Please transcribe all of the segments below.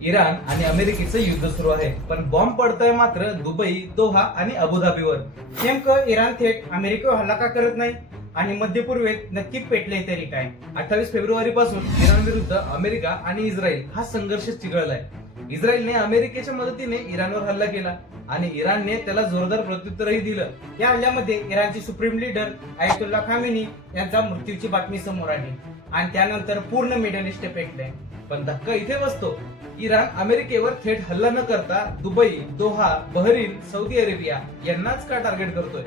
Iran आणि अमेरिकेचं युद्ध सुरू आहे, पण बॉम्ब पडतोय मात्र दुबई, दोहा आणि अबुधाबीवर. नेमकं इराण थेट अमेरिकेवर हल्ला का करत नाही आणि मध्य पूर्वेत नक्की पेटले तरी काय? 28 फेब्रुवारी पासून इराण विरुद्ध अमेरिका आणि इस्रायल हा संघर्ष चिघळलाय. इस्रायलने अमेरिकेच्या मदतीने इराणवर हल्ला केला आणि इराणने त्याला जोरदार प्रत्युत्तरही दिलं. या हल्ल्यामध्ये इराणचे सुप्रीम लीडर आयतुल्ला खामेनी यांचा मृत्यूची बातमी समोर आली आणि त्यानंतर पूर्ण मिडल ईस्ट पेटले. पण धक्का इथे बसतो. इराण अमेरिकेवर थेट हल्ला न करता Dubai, Doha, Bahrain, Saudi Arabia यांनाच का टार्गेट करतोय?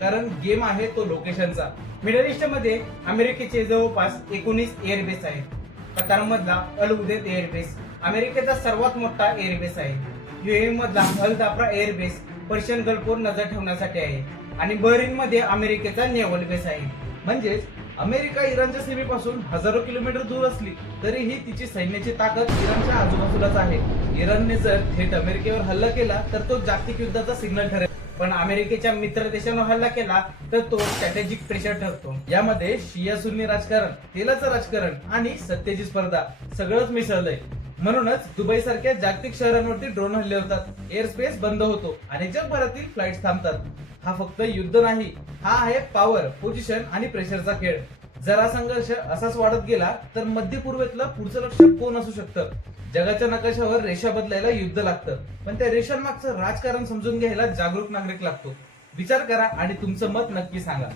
कारण गेम आहे तो लोकेशनचा. मिडल ईस्ट मध्ये अमेरिकेचे जवळपास 19 एअरबेस आहेत. कतार मधला अल उदेद एअरबेस अमेरिकेचा सर्वात मोठा एअरबेस आहे. युएई मधला अल दाफ्रा एअरबेस पर्शियन गल्फवर नजर ठेवण्यासाठी आहे आणि बहरीन मध्ये अमेरिकेचा नेव्हल बेस आहे. म्हणजेच अमेरिका इराणच्या सीमेपासून हजारो किलोमीटर दूर असली तरीही तिची सैन्याची ताकद इराणच्या आजूबाजूलाच आहे. इराणने जर थेट अमेरिकेवर हल्ला केला तर तो जागतिक युद्धाचा सिग्नल ठरेल. पण अमेरिकेच्या मित्र देशांवर हल्ला केला तर तो स्ट्रॅटेजिक प्रेशर ठरतो. यामध्ये शिया सुन्नी राजकारण, तेलाचं राजकारण आणि सत्तेची स्पर्धा सगळंच मिसळलंय. म्हणूनच दुबई सारख्या जागतिक शहरांवरती ड्रोन हल्ले होतात, एअर स्पेस बंद होतो आणि जगभरातील फ्लाईट थांबतात. हा फक्त युद्ध नाही, हा आहे पॉवर, पोझिशन आणि प्रेशरचा खेळ. जर हा संघर्ष असाच वाढत गेला तर मध्य पूर्वेतलं पुढचं लक्ष कोण असू शकतं? जगाच्या नकाशावर रेषा बदलायला युद्ध लागतं, पण त्या रेषांमागचं राजकारण समजून घ्यायला जागरूक नागरिक लागतो. विचार करा आणि तुमचं मत नक्की सांगा.